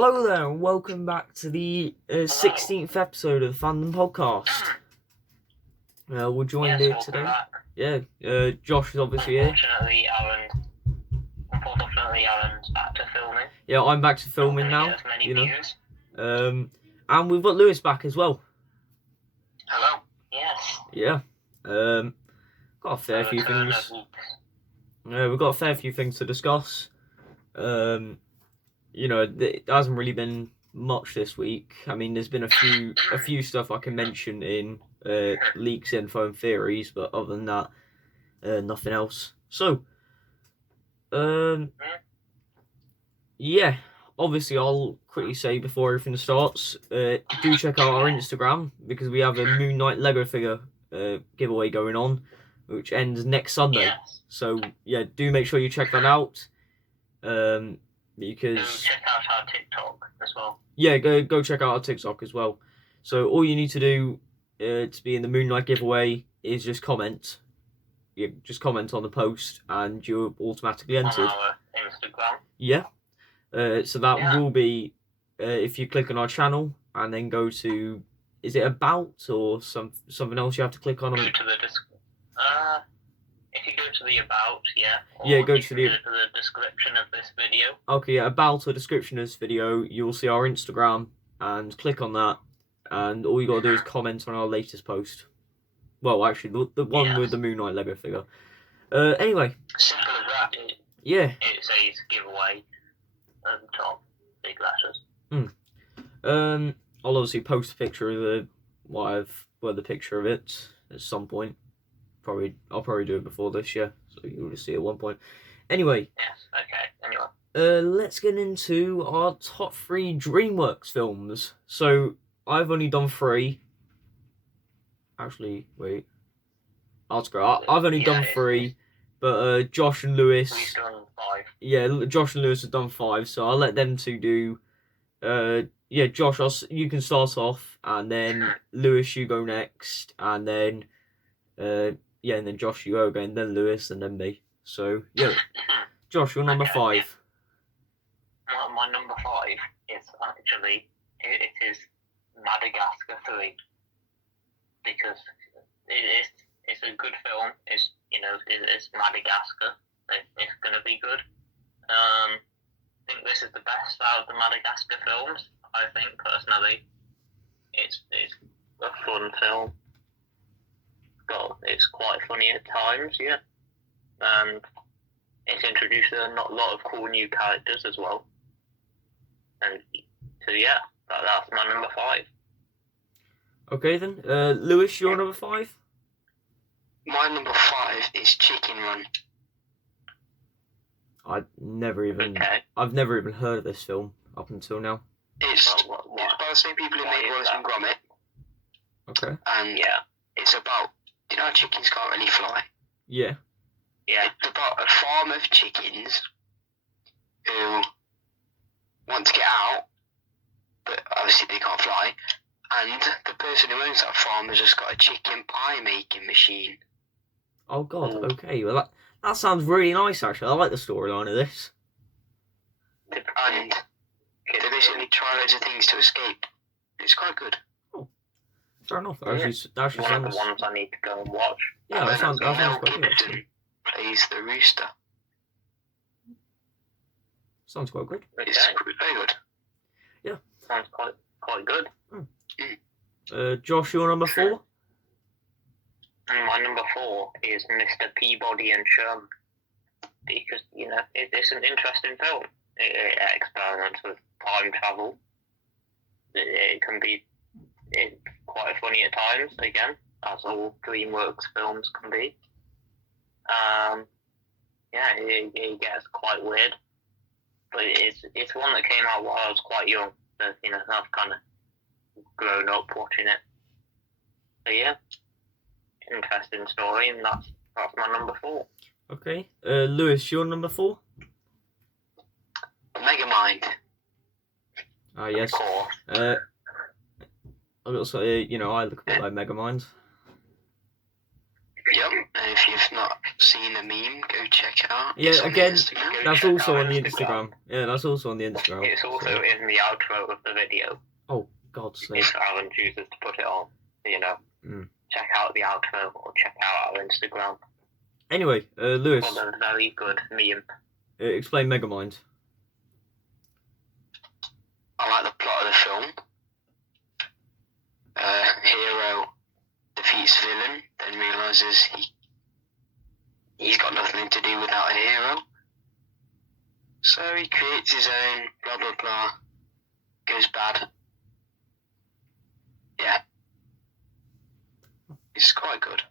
Hello there, and welcome back to the 16th episode of the Fandom Podcast. We're joined here today. Back. Yeah, Josh is obviously here. Unfortunately, Aaron's back to filming. Yeah, I'm back to filming now. You know. And we've got Lewis back as well. Hello. Yes. Yeah. Got a fair few things. We've got a fair few things to discuss. You know, there hasn't really been much this week. I mean, there's been a few stuff I can mention in leaks, info, and theories, but other than that, nothing else. So, yeah, obviously I'll quickly say before everything starts, do check out our Instagram, because we have a Moon Knight Lego figure giveaway going on, which ends next Sunday. Yes. So, yeah, do make sure you check that out. Because check out our TikTok as well. Yeah, go check out our TikTok as well. So all you need to do to be in the Moon Knight giveaway is just comment. Yeah, just comment on the post, and you're automatically entered. On our Instagram. Yeah. So that will be if you click on our channel and then go to, is it about or something else you have to click on? Go to the if you go to the about, go to the description of this video. Okay, yeah, about or description of this video, you'll see our Instagram, and click on that, and all you gotta do is comment on our latest post. Well, actually, the one with the Moon Knight Lego figure. Anyway. Simple as that. It says giveaway at the top, big letters. I'll obviously post a picture of the picture of it at some point. I'll probably do it before this, so you'll just see it at one point. Anyway. Yes, okay, anyway. Let's get into our top 3 Dreamworks films. So, I've only done 3. Actually, wait. I've only done 3, but Josh and Lewis... We've done 5. Yeah, Josh and Lewis have done 5, so I'll let them two do... Josh, you can start off, and then Lewis, you go next, and then... and then Josh, you go again, then Lewis, and then me. So, yeah. Josh, you're number 5. Yeah. My number 5 is actually, it is Madagascar 3. Because it's a good film. It's Madagascar. It's going to be good. I think this is the best out of the Madagascar films, I think, personally. It's a fun film. It's quite funny at times, and it's introduced a lot of cool new characters as well. And so that's my number 5. Okay then, Lewis, your number 5. My number 5 is Chicken Run. I've never even heard of this film up until now. It's by the same people who made Wallace and Gromit. Okay. And it's about, you know how chickens can't really fly? Yeah. Yeah. It's about a farm of chickens who want to get out, but obviously they can't fly. And the person who owns that farm has just got a chicken pie making machine. Oh god, okay. Well, that sounds really nice, actually. I like the storyline of this. And they basically try loads of things to escape. It's quite good. Fair enough. One of the ones I need to go and watch. Yeah, that sounds quite good. Gibson plays the rooster. Sounds quite good. It's very good. Yeah. Sounds quite good. Josh, your number 4? And my number 4 is Mr. Peabody and Sherman. Because, it's an interesting film. It experiments with time travel. It can be quite funny at times, again, as all DreamWorks films can be. It gets quite weird. But it's one that came out while I was quite young. So, I've kind of grown up watching it. So, interesting story, and that's my number 4. Okay. Lewis, your number 4? Megamind. Ah, yes. Of course. I've got to say, I look a bit like Megamind. Yep, and if you've not seen a meme, go check it out. Yeah, It's on again, Instagram. that's check also out on the Instagram. Instagram. Yeah, that's also on the Instagram. It's also so- in the outro of the video. Oh, God's sake. If Alan chooses to put it on, check out the outro or check out our Instagram Anyway, Lewis, for the very good meme. explain Megamind. I like the plot of the film. Hero defeats villain, then realizes he's got nothing to do without a hero. So he creates his own, blah blah blah. Goes bad. Yeah. It's quite good.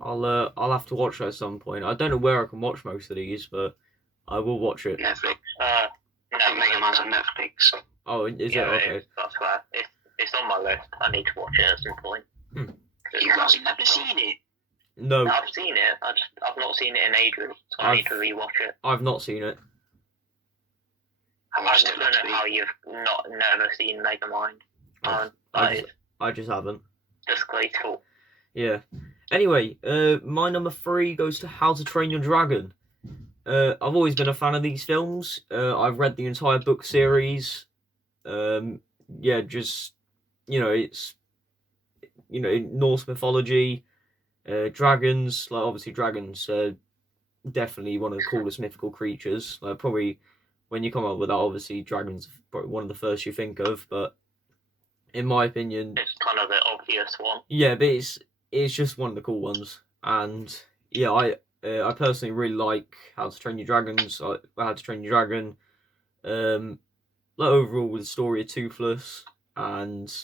I'll have to watch it at some point. I don't know where I can watch most of these, but I will watch it. Netflix. I I think Mega Man's on Netflix. Oh, is yeah, it? Okay. That's why it's on my list. I need to watch it at some point. You guys have never seen it? No, I've seen it. I've not seen it in ages, so I need to rewatch it. I've not seen it. I I watched don't it know last how week. you've never seen Megamind. I just haven't. Disgraceful. Yeah. Anyway, my number 3 goes to How to Train Your Dragon. I've always been a fan of these films. I've read the entire book series. Yeah, just it's Norse mythology, dragons. Like obviously, dragons are definitely one of the coolest mythical creatures. Like probably when you come up with that, obviously dragons are probably one of the first you think of. But in my opinion, It's kind of the obvious one. yeah, but it's just one of the cool ones, and yeah, I personally really like How to Train Your Dragons. How to Train Your Dragon. Like overall, the story of Toothless and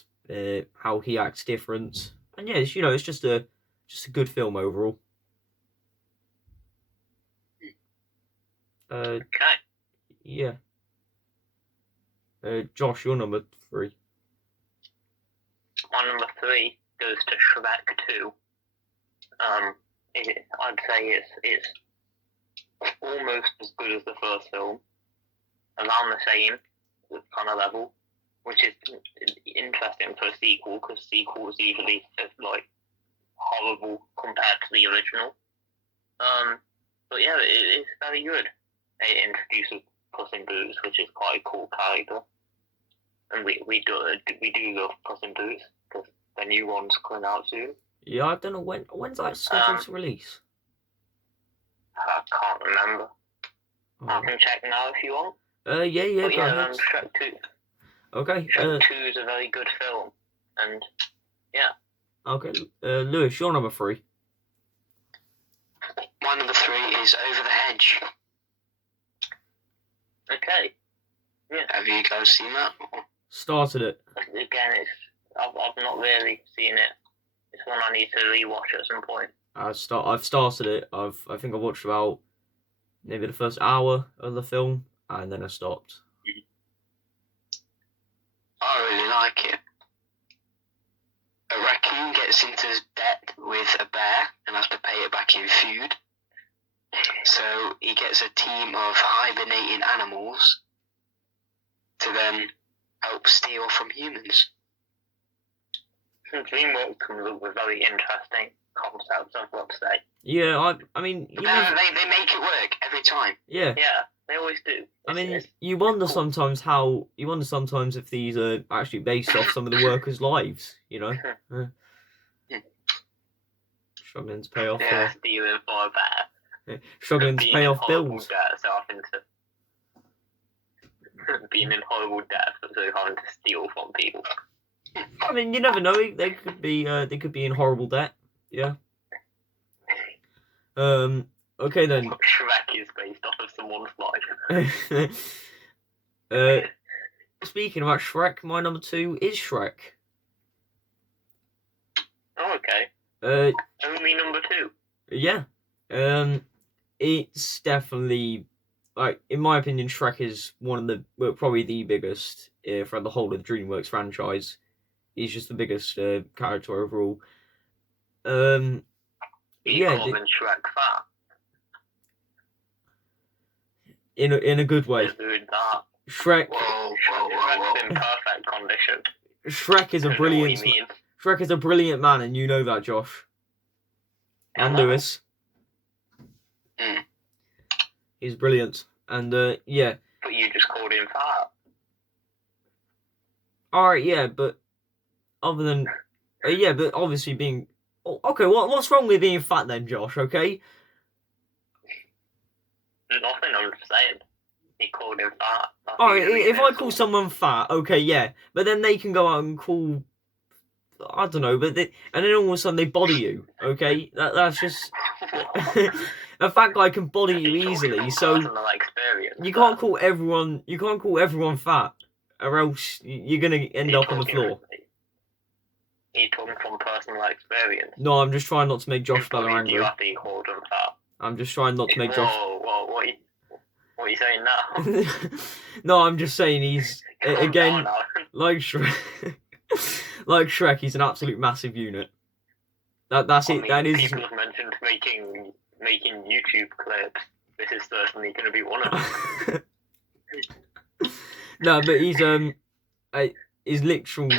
how he acts different, and yeah, it's just a good film overall. Okay. Yeah. Josh, you're number 3. My number 3 goes to Shrek 2. I'd say it's almost as good as the first film, around the same kind of level, which is interesting for a sequel because sequels usually are like horrible compared to the original. But yeah, it's very good. It introduces Puss in Boots, which is quite a cool character, and we do love Puss in Boots because the new one's coming out soon. Yeah, I don't know when's that scheduled to release. I can't remember. I Oh. can check now if you want. Yeah, But go yeah, ahead. Shrek 2. Okay, Shrek 2 is a very good film, and okay. Lewis, you're number 3. My number 3 is Over the Hedge. okay. Have you guys seen that? Started it. Again, I've not really seen it. It's one I need to rewatch at some point. I've started it. I think I watched about maybe the first hour of the film, and then I stopped. I really like it. A raccoon gets into debt with a bear and has to pay it back in food. So he gets a team of hibernating animals to then help steal from humans. Dreamworks comes up with very interesting concepts, I've got to say. Yeah, I mean, They make it work every time. yeah. Yeah, they always do. I mean, It's you wonder cool. sometimes if these are actually based off some of the workers' lives. Struggling to pay off. Yeah. stealing for a bear. Struggling to Being pay in off horrible bills. debt, so having to being in horrible debt, so having to steal from people. I mean, you never know. They could be in horrible debt. Yeah. Okay then. Shrek is based off of someone's life. Speaking about Shrek, my number 2 is Shrek. Oh, okay. Only number 2. Yeah. It's definitely, like, in my opinion, Shrek is probably the biggest for the whole of the DreamWorks franchise. He's just the biggest character overall. Calling Yeah, Shrek fat. in a good way. Doing that. Shrek Shrek's in perfect condition. Shrek is a I don't know what brilliant you mean. Shrek is a brilliant man, and you know that, Josh. And Hello. Lewis. He's brilliant. And, yeah. But you just called him fat. Alright, yeah, but other than... yeah, but obviously being... Oh, okay, what's wrong with being fat then, Josh, okay? Nothing, I'm just saying. He called him fat. Alright, if I call someone fat, okay, yeah. But then they can go out and call... I don't know, and then all of a sudden they body you, okay? That's just... A fat guy can body you easily, so... You can't call everyone fat, or else you're gonna end up on the floor. Are you talking from personal experience? No, I'm just trying not to make Josh Bella angry. You after you called him fat. I'm just trying not to make Josh... Whoa, what are you saying now? No, I'm just saying he's... Again, down, like Shrek... like Shrek, he's an absolute massive unit. That's it, that is... People have mentioned making YouTube clips. This is certainly going to be one of them. No, but he's literal...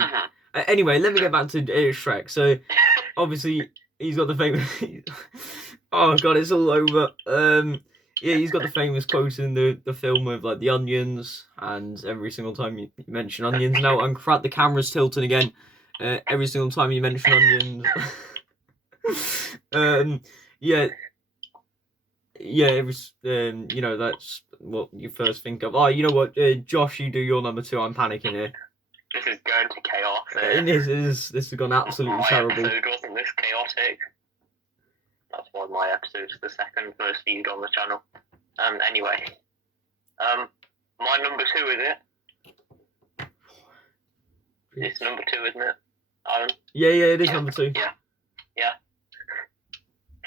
Anyway, let me get back to Shrek. So, obviously, he's got the famous... Oh, God, it's all over. Yeah, he's got the famous quote in the film of, like, the onions, and every single time you mention onions now, and crap, the camera's tilting again. Every single time you mention onions. Yeah, you know, that's what you first think of. Oh, you know what, Josh, you do your number 2, I'm panicking here. This is going to chaos. This has gone absolutely terrible. My episode wasn't this chaotic. That's why my episode's the second most viewed on the channel. Anyway. My number 2, is it? It's number 2, isn't it, Aaron? Yeah, it is number 2. Yeah.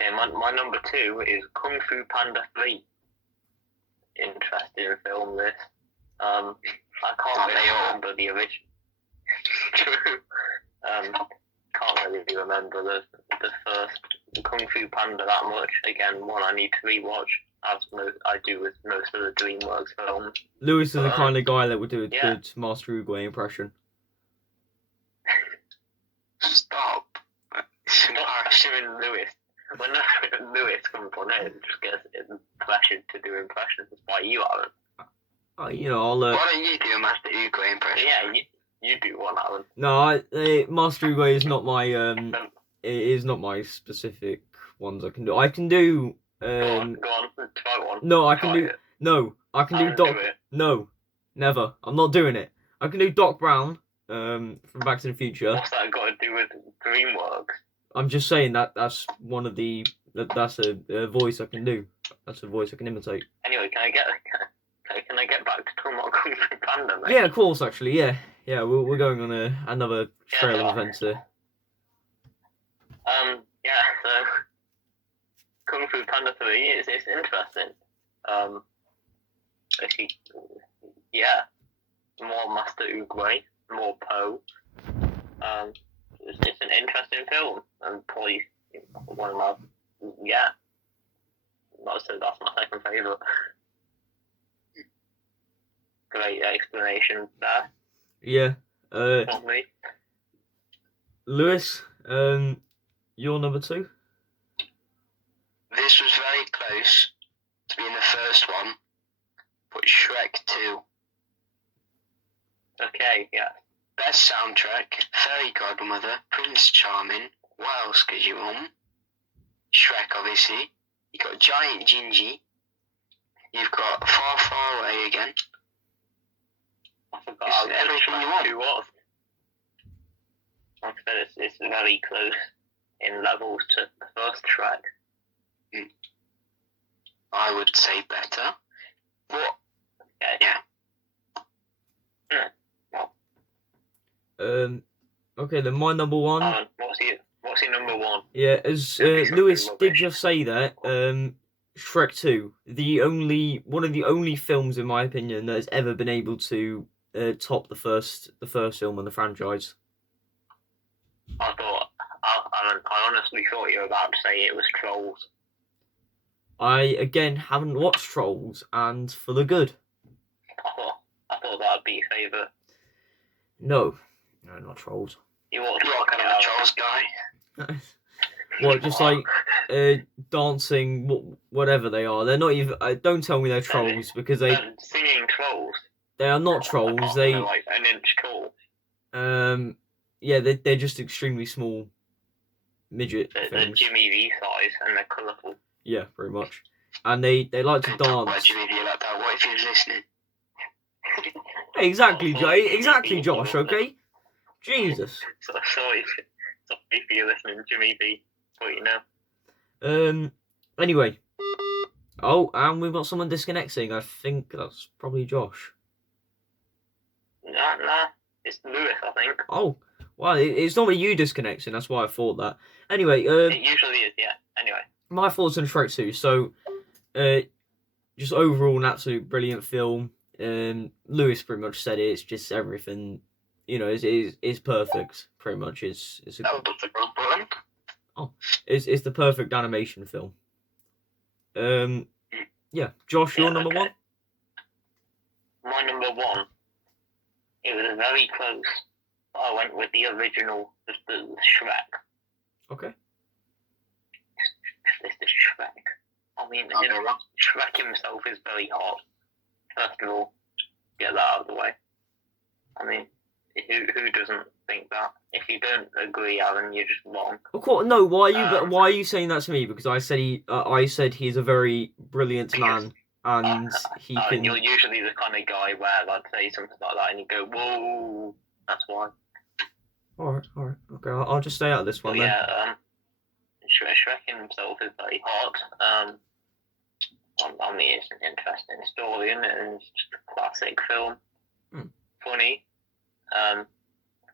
Okay, my number 2 is Kung Fu Panda 3. Interesting film, this. I can't really remember the original. True. Can't really remember the first Kung Fu Panda that much. Again, one I need to rewatch, as I do with most of the Dreamworks films. Lewis is the kind of guy that would do a good Master Oogway impression. Stop. Doing Lewis. When Lewis comes on it, just gets pressured to do impressions by you, Alan. You know, I'll... Why don't you do a Master Oogway impression? Yeah, you do one, Alan. No, Master Oogway is not my it is not my specific ones I can do. I can do go on, try one. No, I can do it. No, I can do Doc. No, never. I'm not doing it. I can do Doc Brown from Back to the Future. What's that got to do with Dreamworks? I'm just saying that's one of the that's a voice I can do. That's a voice I can imitate. Anyway, can I get back to talking about Kung Fu Panda, mate? Yeah, of course. Actually, yeah. We're going on another trail of events here. So Kung Fu Panda 3 it's interesting. More Master Oogway, more Po. It's an interesting film, and probably one of my that's my second favourite. Great explanation there. Yeah. Not me. Lewis, your number 2? This was very close to being the first one, but Shrek 2. Okay, yeah. Best soundtrack, Fairy Godmother, Prince Charming, what else could you want? Shrek, obviously. You got Giant Gingy. You've got Far, Far Away again. I forgot everything you want. Who was. Like I said, it's very close in levels to the first Shrek. I would say better. What? Yeah. Okay, then my number 1. What's your number 1? Yeah, as Lewis did just say that, Shrek 2, one of the only films, in my opinion, that has ever been able to top the first film in the franchise. I honestly thought you were about to say it was Trolls. I again haven't watched Trolls, and for the good. I thought that'd be your favourite. No, not Trolls. You watched You're kind of a Trolls guy. What, just like dancing, whatever they are. They're not even. Don't tell me they're trolls because Singing trolls. they are not trolls. Apart from They they're like an inch tall. yeah, they're just extremely small midget They're things. Jimmy V size and they're colourful. Yeah, very much. And they like to dance. Jimmy V like that. What if he was listening? Exactly, Josh. Okay. Jesus. So, sorry if you're listening, Jimmy V. But you know. Anyway. Oh, and we've got someone disconnecting. I think that's probably Josh. Nah. It's Lewis, I think. Oh, well, it's normally you disconnecting. That's why I thought that. Anyway, it usually is, yeah. Anyway. My thoughts on Shrek 2. So, just overall an absolute brilliant film. Lewis pretty much said it. It's just everything. You know, it's perfect. Pretty much, it's a. That was the wrong button. Oh, it's the perfect animation film. Yeah, Josh, your number one. My number one. It was very close. I went with the original, the Shrek. Okay. This is Shrek. I mean, Shrek himself is very hot. First of all, get that out of the way. I mean, who doesn't think that? If you don't agree, Alan, you're just wrong. Of course, no. Why are you saying that to me? Because I said he's a very brilliant man, and he can. You're usually the kind of guy where I'd say something like that, and you go, "Whoa!" That's why. All right. Okay, I'll just stay out of this one then. Yeah. Shrek himself is very hot. I mean, it's an interesting story, and it's just a classic film. Funny.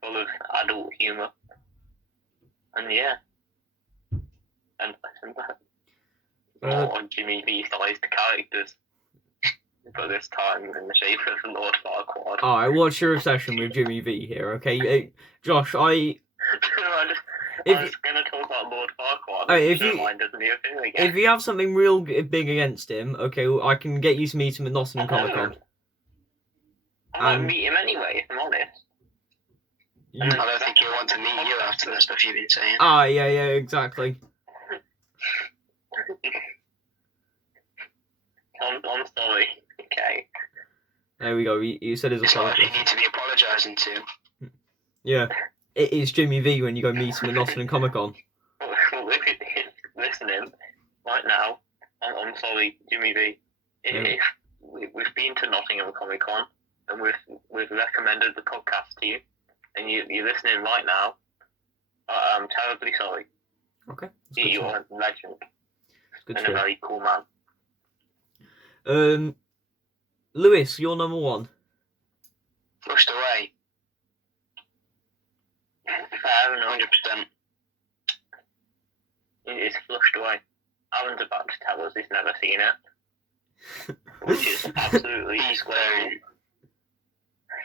Full of adult humour. And yeah. And more on Jimmy V sized characters. But this time in the shape of Lord Farquaad. Alright, what's your obsession with Jimmy V here, okay? Josh, I was going to talk about Lord Farquaad. If you have something real big against him, okay, well, I can get you to meet him at Nottingham Comic Con. I might meet him anyway, if I'm honest. I don't think he'll want to meet you after the stuff you've been saying. Yeah, exactly. I'm sorry. Okay. There we go. You said his apology. You need to be apologising to. Yeah. It is Jimmy V when you go meet him at Nottingham Comic Con. Well, if he's listening right now, I'm sorry, Jimmy V. If we've been to Nottingham Comic Con and we've recommended the podcast to you, and you're listening right now, I'm terribly sorry. Okay. You're a legend and a very cool man. Lewis, you're number one. Flushed away. Fair enough. 100%. It's flushed away. Alan's about to tell us he's never seen it, which is absolutely disgraceful.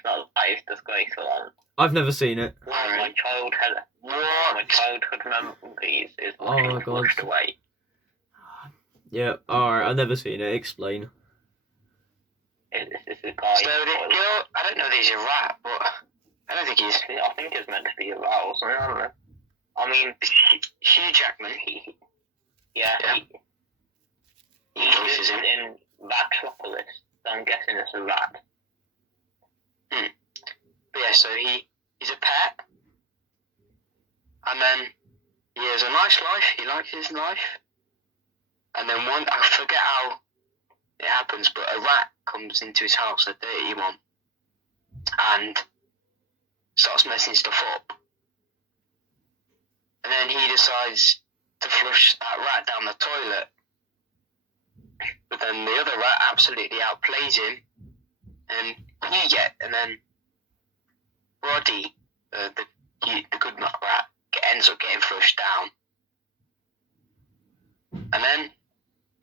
That is disgraceful, Alan. I've never seen it. My childhood memories is looking flushed away. Yeah, alright, I've never seen it. Explain. It's a guy. So I don't know if he's a rat, but I don't think he's. I think it's meant to be a rat or something, I don't know. I mean, Hugh Jackman. He lives in Vatropolis, so I'm guessing it's a rat. But yeah, so he's a pet, and then he has a nice life. He likes his life, and then I forget how it happens, but a rat comes into his house, a dirty one, and starts messing stuff up. And then he decides to flush that rat down the toilet. But then the other rat absolutely outplays him, and then Roddy, the good rat, ends up getting flushed down. And then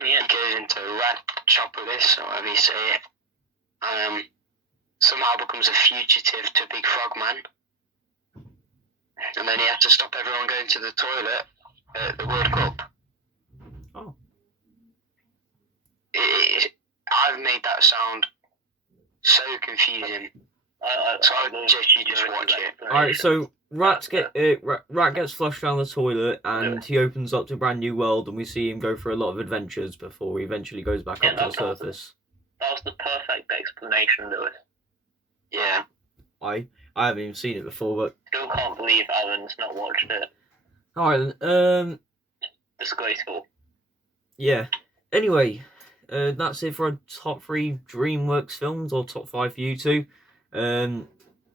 he goes into Ratchopolis, or however you say it, and somehow becomes a fugitive to Big Frog Man. And then he had to stop everyone going to the toilet at the World Cup. Oh. I've made that sound so confusing. So I suggest you just watch it. Alright, so Rat gets flushed down the toilet and he opens up to a brand new world and we see him go through a lot of adventures before he eventually goes back up to the surface. That was the perfect explanation, Lewis. Yeah. I haven't even seen it before, but... Still can't believe Alan's not watched it. Alright then, Disgraceful. yeah. Anyway, that's it for our top 3 Dreamworks films, or top 5 for you two.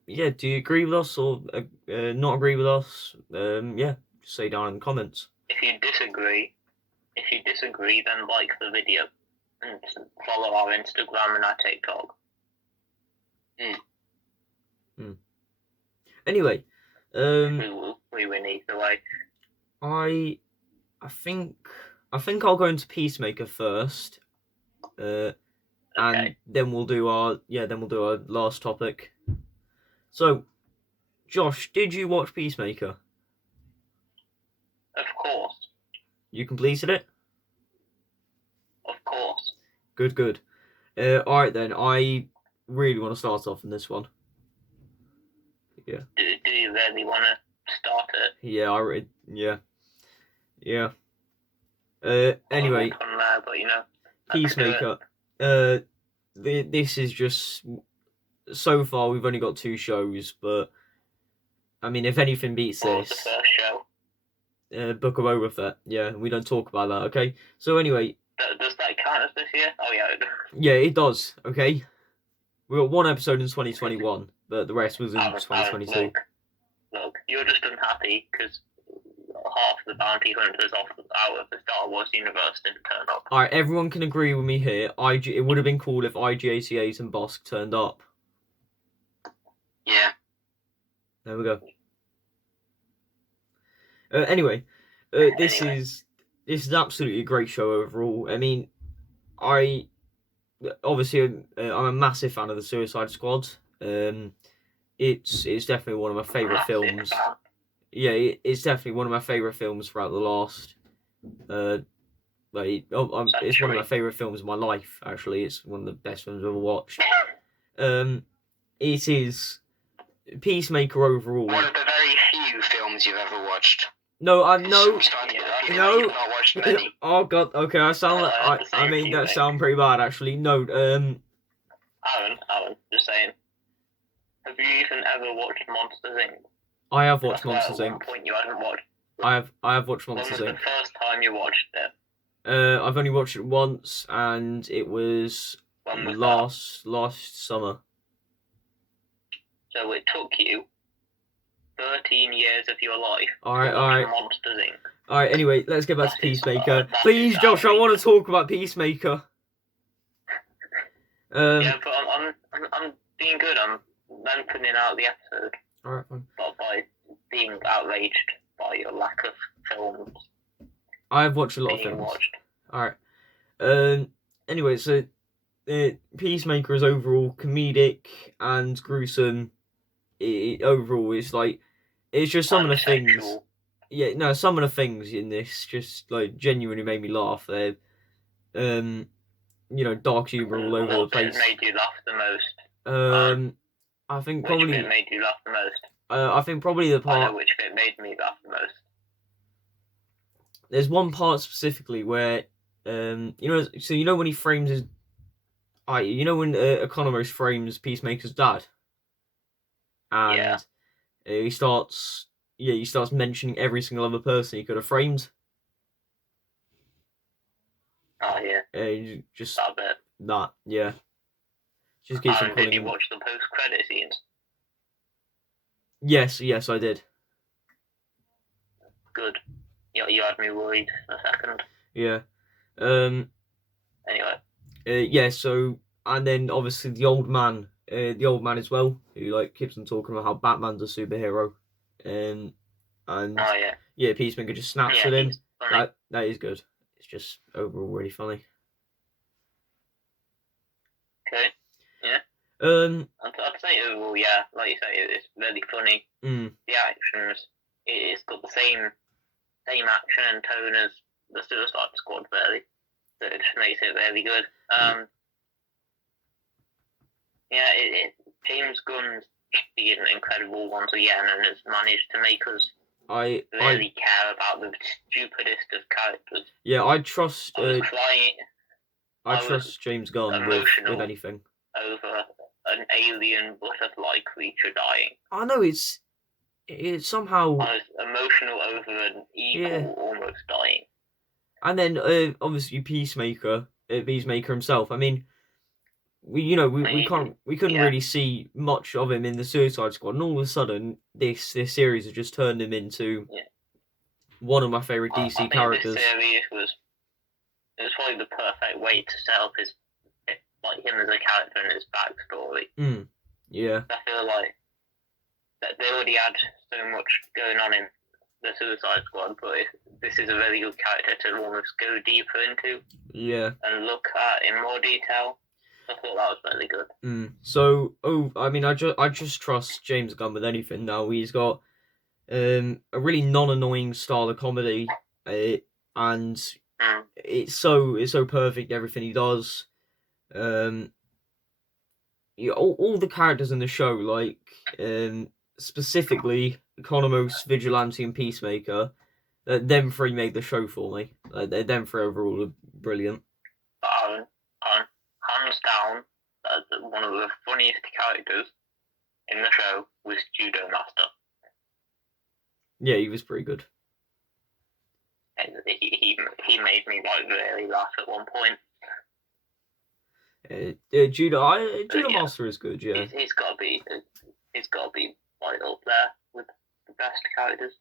Yeah, do you agree with us or not agree with us? Yeah, just say down in the comments. If you disagree, then like the video and follow our Instagram and our TikTok. Anyway, we win either way. I think I'll go into Peacemaker first, and then we'll do our last topic. So, Josh, did you watch Peacemaker? Of course. You completed it? Of course. Good. Alright then, I really want to start off in this one. Yeah. Do you really want to start it? Yeah, anyway, On there, but Peacemaker. This is just... So far, we've only got 2 shows, but... I mean, if anything beats What was this... the first show? Book of Boba Fett. Yeah, we don't talk about that, okay? So anyway... Does that count as this year? Oh, yeah. Yeah, it does, okay? We got 1 episode in 2021, but the rest was in 2022. Look, you're just unhappy because half the bounty hunters out of the Star Wars universe didn't turn up. Alright, everyone can agree with me here. It would have been cool if IG-88 and Bosk turned up. Yeah. There we go. Anyway, this is absolutely a great show overall. I mean, I'm a massive fan of the Suicide Squad. It's definitely one of my favourite films. Yeah, it's definitely one of my favourite films throughout the last. It's one of my favourite films of my life. Actually, it's one of the best films I've ever watched. It is Peacemaker overall. One of the very few films you've ever watched. No, You've not watched many. Oh god, okay, I made that sound pretty bad actually. No, Alan, just saying. Have you even ever watched Monsters Inc? I have watched Monsters At Inc. one point you hadn't watched. I have watched Monsters When was Inc. the first time you watched it? I've only watched it once, and it was When was last summer. So it took you 13 years of your life Alright, to watch Monsters Inc. Alright, anyway, let's get back to Peacemaker. Please, Josh, I want to talk about Peacemaker. Yeah, but I'm being good. I'm lengthening out the episode. Alright, fine. But by being outraged by your lack of films I've watched a lot of being films. watched. Alright. Anyway, so Peacemaker is overall comedic and gruesome. Overall, it's just some of the things. Sexual. Yeah, no, some of the things in this just genuinely made me laugh. They're, dark humor all over the What bit place. made you laugh the most? I think Which probably. bit made you laugh the most? I think probably the I part. know which bit made me laugh the most. There's one part specifically where, when he frames his. When Economos frames Peacemaker's dad. And he starts mentioning every single other person he could have framed. Oh yeah. Just That bit. that, yeah. Just keeps on Did calling you him. watch the post-credit scenes? Yes, I did. Good. You had me worried for a second. Yeah. Anyway. So, and then obviously the old man as well, who keeps on talking about how Batman's a superhero, and Oh yeah. Peacemaker just snaps at him. he's funny. That is good. It's just overall really funny. Okay. I'd say overall, yeah, like you say, it's really funny. The actions, it's got the same action and tone as the Suicide Squad, really. So it just makes it really good. James Gunn's been incredible once again, and has managed to make us really care about the stupidest of characters. Yeah, I trust. I was crying. I trust James Gunn with anything. Over an alien butterfly creature dying. I know it's somehow. I was emotional over an eagle almost dying. And then obviously Peacemaker himself. I mean, we couldn't really see much of him in the Suicide Squad, and all of a sudden this series has just turned him into one of my favorite DC characters. This series was probably the perfect way to set up his him as a character and his backstory. Yeah. I feel like that they already had so much going on in the Suicide Squad, but this is a very good character to almost go deeper into. Yeah. And look at in more detail. I thought that was really good. So, I mean, I just trust James Gunn with anything now. He's got a really non-annoying style of comedy, and it's so perfect, everything he does. All the characters in the show, like specifically Economos, Vigilante, and Peacemaker, them three made the show for me. Them three overall are brilliant. Hands down, one of the funniest characters in the show was Judo Master. Yeah, he was pretty good. And he made me really laugh at one point. Judo Master is good. Yeah, he's got to be right up there with the best characters.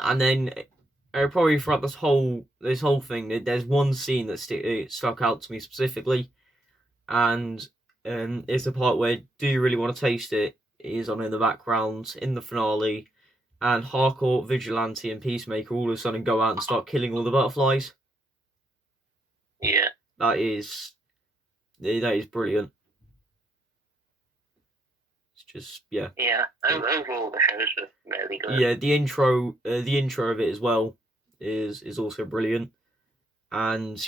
And then probably throughout this whole thing, there's one scene that stuck out to me specifically, and it's the part where "Do you really want to taste it?" is on in the background in the finale, and Hardcore, Vigilante, and Peacemaker all of a sudden go out and start killing all the butterflies. Yeah, that is brilliant. It's just yeah. Overall, the show's just really good. Yeah, the intro of it as well is also brilliant, and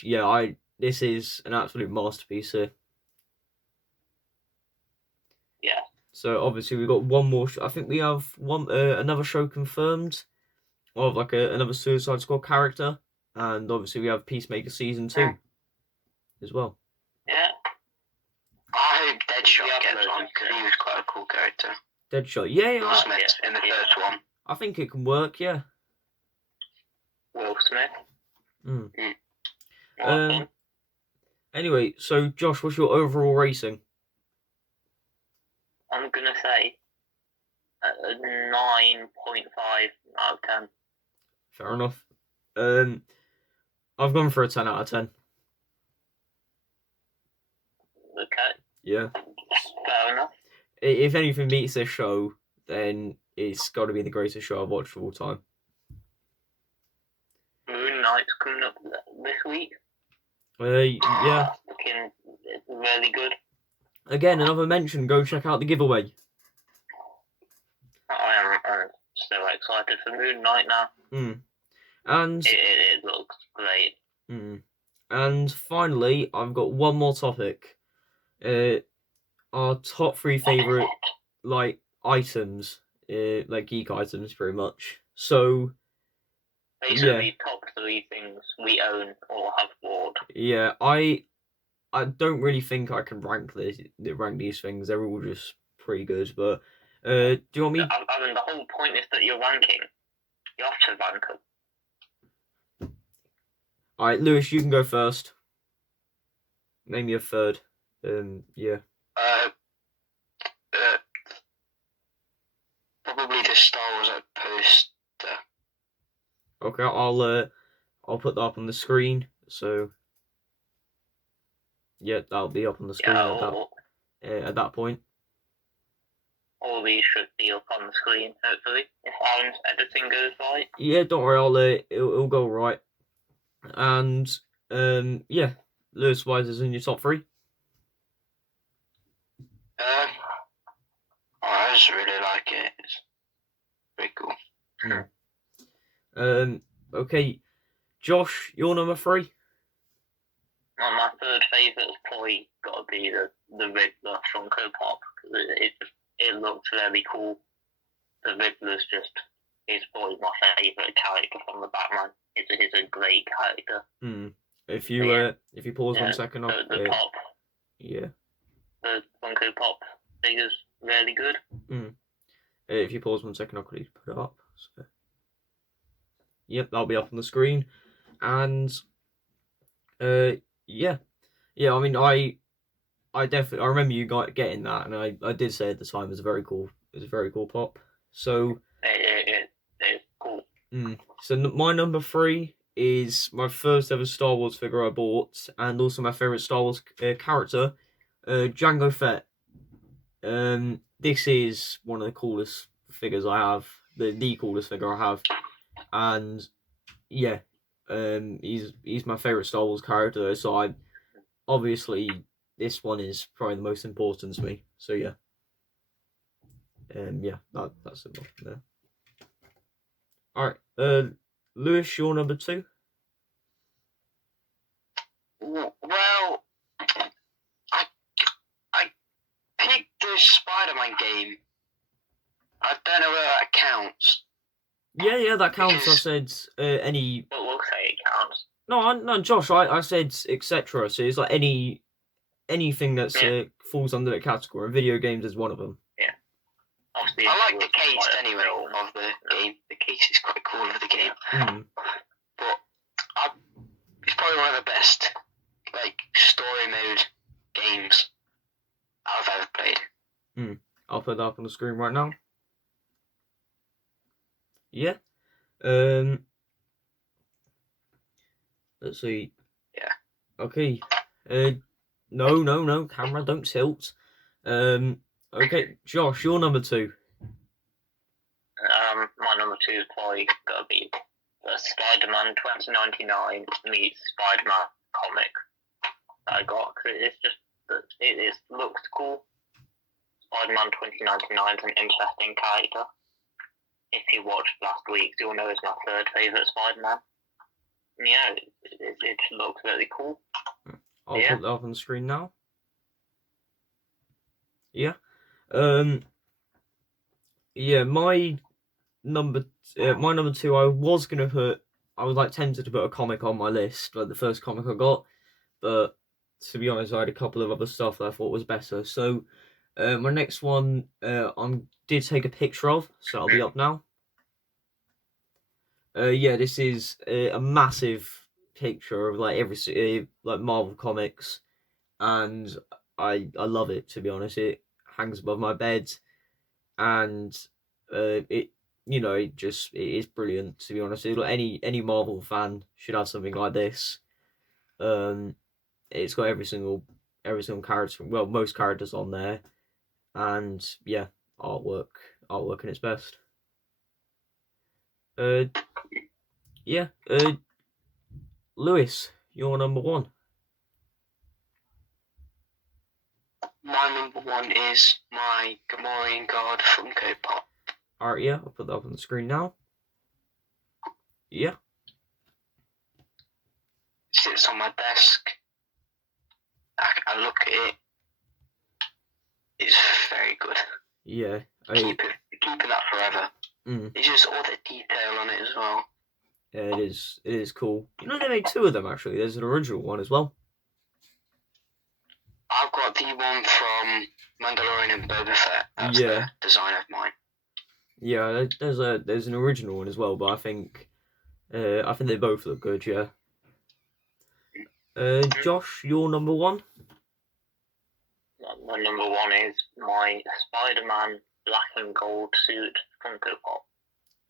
this is an absolute masterpiece here. Yeah. So obviously we've got one more. I think we have another show confirmed of like another Suicide Squad character, and obviously we have Peacemaker season 2 as well. Yeah. I hope Deadshot gets on because he was quite a cool character. Deadshot, yeah. Smith in the first one. I think it can work. Yeah. Will Smith. Anyway, so Josh, what's your overall rating? I'm gonna say a 9.5 out of 10. Fair enough. I've gone for a 10 out of 10. Okay. Yeah. Fair enough. If anything beats this show, then it's got to be the greatest show I've watched of all time. Moon Knight's coming up this week. Yeah. Looking really good. Again, another mention. Go check out the giveaway. I'm so excited for Moon Knight now. And it looks great. And finally, I've got one more topic. Our top 3 favorite items, like geek items, pretty much. So basically, top 3 things we own or have bought. Yeah, I don't really think I can rank these things. They're all just pretty good. But do you want me? I mean, the whole point is that you're ranking. You have to rank them. All right, Lewis, you can go first. Name me a third. Yeah. Probably the Star Wars poster. Okay, I'll put that up on the screen. So yeah, that'll be up on the screen at that point. All these should be up on the screen, hopefully, if Aaron's editing goes right. Yeah, don't worry, it'll go right. And yeah, Lewis Wise is in your top 3. I just really like it. It's pretty cool. Okay, Josh, you're number 3. My third favourite's probably got to be the Riddler Funko Pop. It looks really cool. The Riddler's he's probably my favourite character from the Batman. He's a great character. If you pause 1 second, the pop. Yeah. The Funko Pop figure's really good. If you pause 1 second, I'll quickly put it up. So. Yep, that'll be up on the screen. And yeah. I mean, I remember you getting that, and I did say at the time it was a very cool pop. So it's cool. So my number 3 is my first ever Star Wars figure I bought, and also my favorite Star Wars character, Jango Fett. This is one of the coolest figures I have, the coolest figure I have, and yeah, he's my favorite Star Wars character. So obviously this one is probably the most important to me. So yeah, that's it. Yeah. All right, Lewis, your number 2. Well, I picked the Spider-Man game. I don't know whether that counts. Yeah, that counts. I said any. But we'll say it counts. No, Josh. I said etc. So it's like anything that's falls under the category. And video games is one of them. Yeah. Obviously, I like the case anyway of the game. The case is quite cool of the game. But it's probably one of the best story mode games I've ever played. I'll put that up on the screen right now. Yeah. Let's see. Yeah. Okay. No, camera, don't tilt. Okay, Josh, your number 2. My number 2 is probably gotta be the Spider-Man 2099 meets Spider-Man comic that I got, because it looks cool. Spider-Man 2099 is an interesting character. If you watched last week, you'll know it's my third favourite Spider-Man. Yeah, it looks really cool. I'll put that up on the screen now. Yeah. My number 2, I was tempted to put a comic on my list, like the first comic I got, but to be honest, I had a couple of other stuff that I thought was better. So my next one, I did take a picture of, so it'll be up now. This is a massive picture of every Marvel comics, and I love it, to be honest. It hangs above my bed, and it is brilliant, to be honest. Any Marvel fan should have something like this. It's got every single character, well, most characters on there, and yeah, artwork in its best. Lewis, you're number 1. My number 1 is my Gamorrean Guard Funko Pop. Alright, yeah, I'll put that up on the screen now. Yeah. Sits on my desk. I look at it. It's very good. Yeah. Keeping that forever. It's just all the detail on it as well. Yeah, it is cool. You know, they made 2 of them, actually. There's an original one as well. I've got the one from Mandalorian and Boba Fett. That's the design of mine. Yeah, there's an original one as well, but I think they both look good. Yeah. Josh, your number 1. My number 1 is my Spider-Man black and gold suit Funko Pop.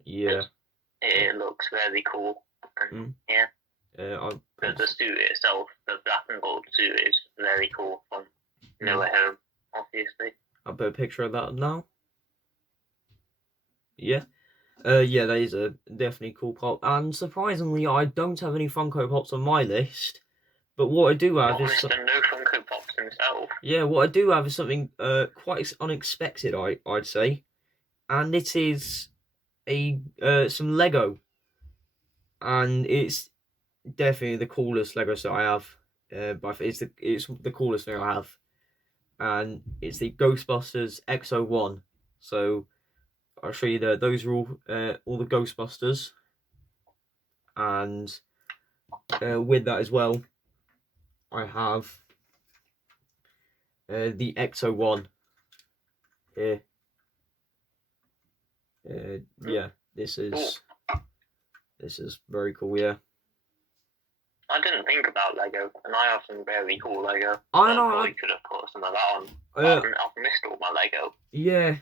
Yeah. It looks really cool. And, yeah. The suit itself, the black and gold suit, is very cool from No Way Home, obviously. I'll put a picture of that now. Yeah. That is a definitely cool pop. And surprisingly, I don't have any Funko Pops on my list. But what I do have is... Mr. No Funko Pops himself. Yeah, what I do have is something quite unexpected, I'd say. And it is some Lego. And it's definitely the coolest Lego set I have. but it's the coolest thing I have, and it's the Ghostbusters XO1. So I'll show you those are all the Ghostbusters, and with that as well, I have the XO1 here. Yeah, this is very cool. Yeah, I didn't think about Lego, and I have some very cool Lego. I know. Probably could have put some of that on. I've missed all my Lego. Yeah.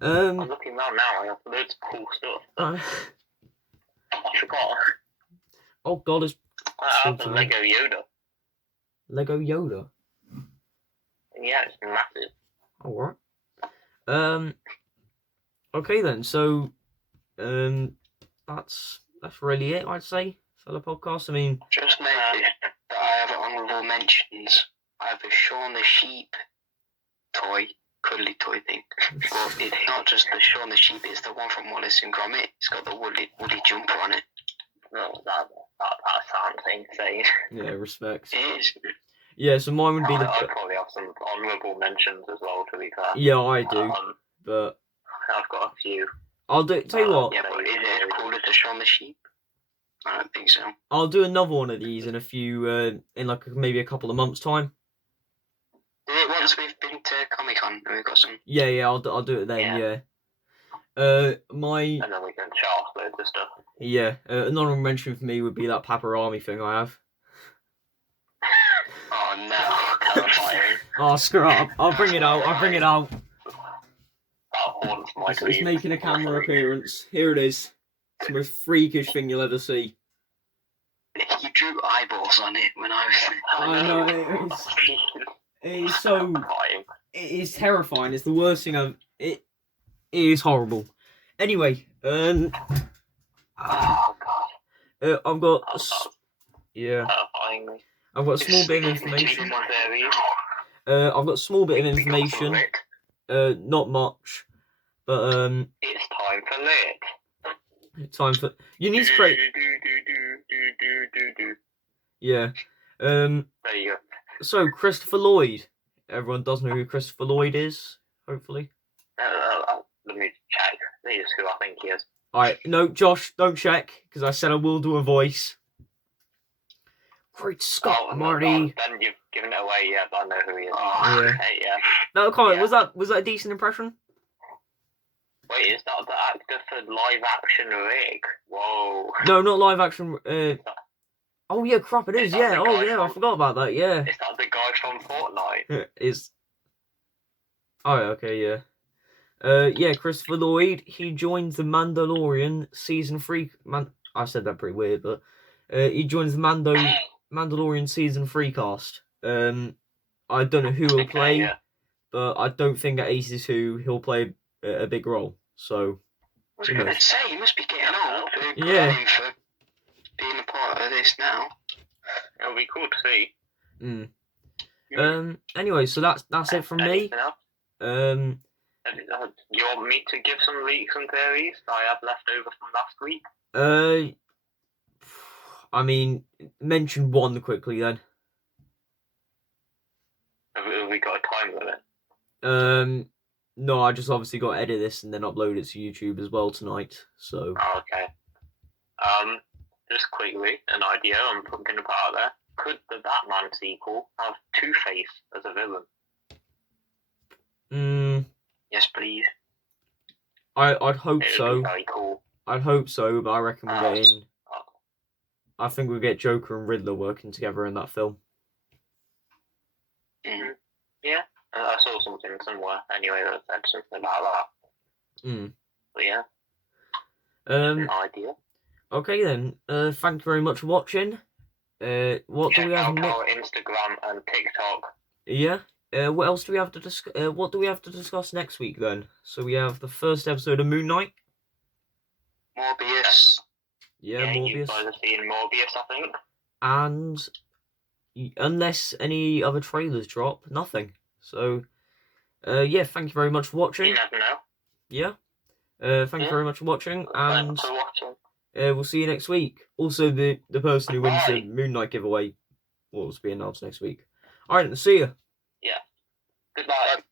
I'm looking around now. I have loads of cool stuff. I forgot. Oh God, it's. I have the Lego Yoda. Lego Yoda. Yeah, it's massive. All right. Okay then. So, that's really it. I'd say for the podcast. I mean, just noticed that I have honourable mentions. I have a Shaun the Sheep toy, cuddly toy thing. But it's not just the Shaun the Sheep; it's the one from Wallace and Gromit. It's got the woolly jumper on it. No, that sounds insane. yeah, respect. It is. Yeah, so mine would be I'd probably have some honourable mentions as well, to be fair. Yeah, I do, but I've got a few. I'll tell you what. Yeah, but is it as cool as the Shaun the Sheep? I don't think so. I'll do another one of these in a few, in like maybe a couple of months' time. Do it once we've been to Comic-Con and we've got some. Yeah, I'll do it then. Yeah. And then we can chat off loads of stuff. Yeah, another mention for me would be that Paparami thing I have. Oh no, terrifying. Oh, screw up. I'll bring it out. That haunts my It's dreams. making a camera appearance. Here it is. It's the most freakish thing you'll ever see. You drew eyeballs on it when I was. I know, it is so... Terrifying. It is terrifying. It's the worst thing I've... It is horrible. Anyway, Oh god. I've got... Terrifying me. I've got a small bit of information. I've got a small bit of information. Not much. But, it's time for lit. time for... You need to create... Yeah. There you go. So, Christopher Lloyd. Everyone does know who Christopher Lloyd is, hopefully. Let me check. This is who I think he is. Alright, no, Josh, don't check, because I said I will do a voice. Great Scott, Marty. Then you've given it away, yeah, but I know who he is. Yeah. Okay, yeah. No, comment, Yeah. was that a decent impression? Wait, is that the actor for live action Rick? Whoa. No, not live action. Oh yeah, crap, it is. Is that Yeah. the Oh guy yeah, I from- forgot about that. Yeah. Is that the guy from Fortnite? Is. Oh okay, yeah. Yeah, Christopher Lloyd. He joins the Mandalorian season 3. I said that pretty weird, but he joins the Mandalorian season 3 cast. I don't know who he'll play, yeah. but I don't think at Aces who he'll play a big role. So. I was going to say, he must be getting old. Yeah. For being a part of this now. It'll be cool to see. Anyway, so that's it from me. Anything else? You want me to give some leaks and theories that I have left over from last week? I mean, mention one quickly then. Have we got a time limit? No, I just obviously got to edit this and then upload it to YouTube as well tonight. So. Oh, okay. Just quickly, an idea I'm going to put out there. Could the Batman sequel have Two-Face as a villain? Yes, please. I'd hope It would so. be very cool. I'd hope so, but I reckon we'll get in. I think we'll get Joker and Riddler working together in that film. Yeah, I saw something somewhere anyway that said something about that. But yeah, an idea. Okay then. Thank you very much for watching. What do we have Check out next? our Instagram and TikTok. Yeah. What else do we have to discuss? What do we have to discuss next week then? So we have the first episode of Moon Knight. Morbius. Yeah, You Morbius. guys have seen Morbius, I think. And unless any other trailers drop, nothing. So, yeah, thank you very much for watching. You never know. Yeah. Thank you very much for watching, and Thanks for watching. we'll see you next week. Also, the person who wins the Bye. Moon Knight giveaway, what will be announced next week. All right, see ya. Goodbye.